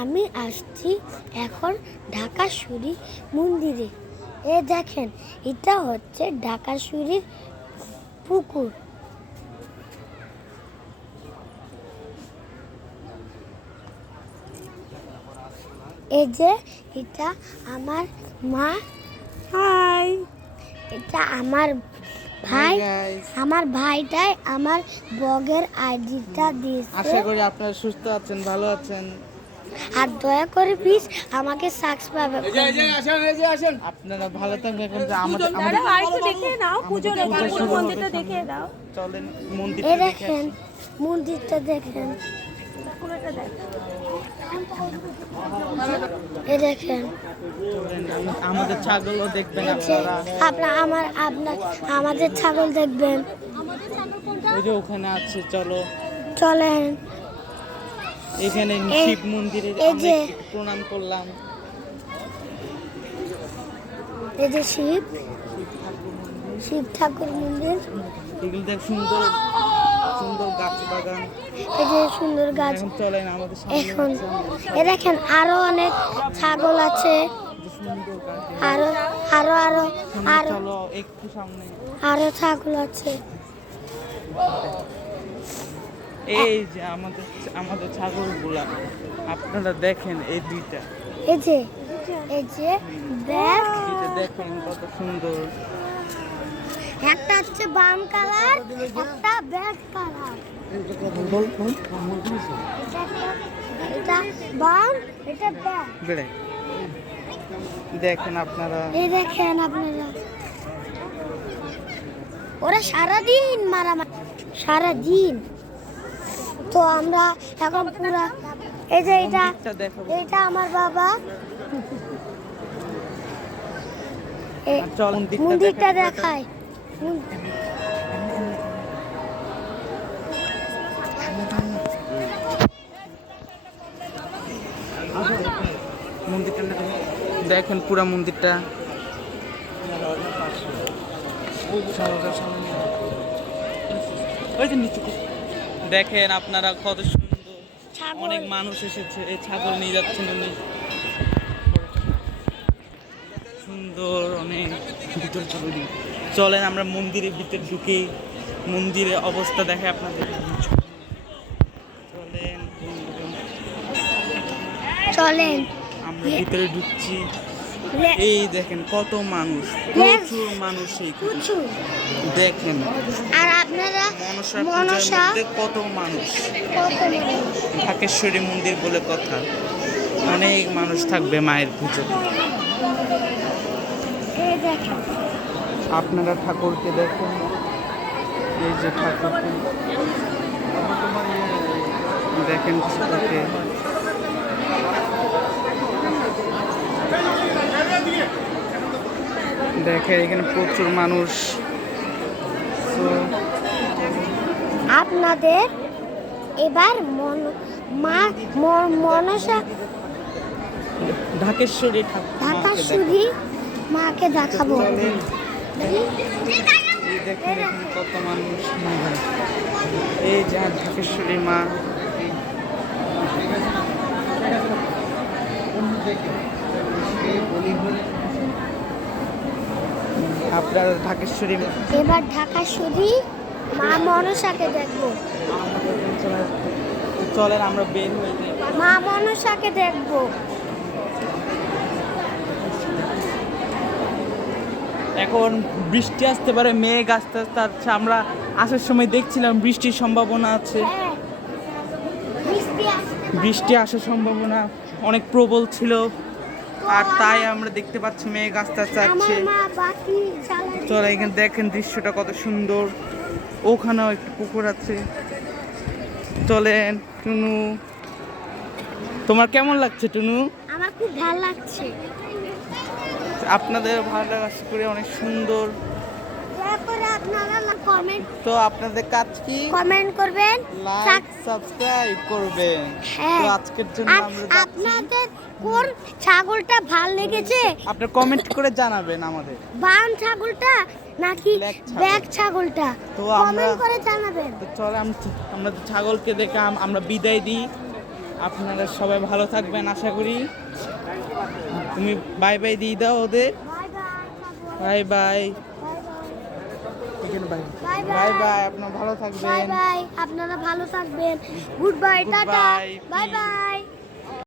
আমি আসছি এখন ঢাকাশুরি মন্দিরে। এ দেখেন, এটা হচ্ছে ঢাকাশুরির পুকুর। এই যে এটা আমার মা, হাই, এটা আমার ভাই, আমার ভাইটাই আমার ব্লগের আইডিটা দিয়েছে। আশা করি আপনারা সুস্থ আছেন, ভালো আছেন। আর দয়া করে প্লিজ আমাকে সাবস্ক্রাইব করুন। আপনারা ভালো থাকবেন। আমাদের দেখে নাও, পুজোর মন্দিরটা দেখে দাও। চলেন এই মন্দিরটা দেখেন, মন্দিরটা দেখেন, এই দেখেন। আমাদের ছাগলও দেখবেন আমাদের ছাগল দেখবেন। ওই যে ওখানে আছে, চলো চলেন। এখানে শিব মন্দিরে এই যে প্রণাম করলাম। এই যে শিব ঠাকুর মন্দির। এগুলো দেখ, সুন্দর সুন্দর গাছ বাগান। এই যে সুন্দর গাছ। এখন চলেন আমাদের এখন এ দেখেন আরো অনেক ছাগল আছে, আরো আরো আরো আরো চলো একটু সামনে। আরো ছাগল আছে। এই যে আমাদের ছাগলগুলা আপনারা দেখেন, এই দুইটা, এই যে ব্যাগ, এটা দেখেন কত সুন্দর। একটা হচ্ছে বাম কালার, একটা ব্যাগ কালার। এটা বাম, এটা ব্যাগ। বেড়ে দেখেন আপনারা, এই দেখেন আপনারা, ওরা সারাদিন মারামারি, সারাদিন। তো আমরা এখন পুরা, এই যে এটা আমার বাবা। চল মন্দিরটা দেখায়। মন্দিরটা দেখেন, পুরা মন্দিরটা। দেখেন আপনারা কত সুন্দর, অনেক মানুষ এসেছে। এই ছাগল নিয়ে যাচ্ছেন উনি, সুন্দর অনেক। ভিতরে চলেন আমরা মন্দিরের ভিতরে ঢুকি, মন্দিরের অবস্থা দেখে আপনাদের। চলেন আমরা ভিতরে ঢুকছি। এই দেখেন কত মানুষ, প্রচুর মানুষ। দেখেন, আর আপনারা মনসা কত মানুষ। ঢাকেশ্বরী মন্দির বলে কথা, অনেক মানুষ থাকবে মায়ের পুজোতে। আপনারা ঠাকুরকে দেখুন, এই যে ঠাকুরকে দেখেন, ঠাকুরকে দেখেন। এখানে প্রচুর মানুষ। আপনাদের এবার মনসা ঢাকেশ্বরী মাকে দেখাবো। দেখেন কত মানুষ। এই যে ঢাকেশ্বরী মা, আপনার ঢাকেশ্বরী। এবার ঢাকেশ্বরী মা মনসাকে দেখবো। চলেন আমরা বের হয়ে যাই, মা মনসাকে দেখবো। এখন বৃষ্টি আসতে পারে, মেঘ আস্তে আস্তে আসছে। আমরা আসার সময় দেখছিলাম বৃষ্টির সম্ভাবনা আছে, বৃষ্টি আসার সম্ভাবনা অনেক প্রবল ছিল। আর তাই আমরা দেখতে পাচ্ছি মেঘ আস্তে আস্তে আসছে। চলো এখানে দেখেন দৃশ্যটা কত সুন্দর। ওখানেও একটু পুকুর আছে। চলেন। টুনু, তোমার কেমন লাগছে টুনু? আমার খুব ভালো লাগছে। আপনাদের ভালো লাগা করে অনেক সুন্দর। তো আপনাদের কাজ কি? কমেন্ট করবেন, লাইক সাবস্ক্রাইব করবেন। তো আজকের জন্য আমরা আপনাদের কোন ছাগলটা ভালো লেগেছে আপনারা কমেন্ট করে জানাবেন আমাদের। বাম ছাগলটা নাকি ব্যাক ছাগলটা, তো কমেন্ট করে জানাবেন। তো চলো আমরা ছাগলকে দেখে আমরা বিদায় দিই। আপনারা সবাই ভালো থাকবেন আশা করি। তুমি বাই বাই দিয়ে দাও ওদের। Bye bye bye bye bye bye bye, আপনারা ভালো বাই থাকবেন। বাই, আপনারা ভালো থাকবেন। Goodbye, tata, Goodbye, bye peace. By.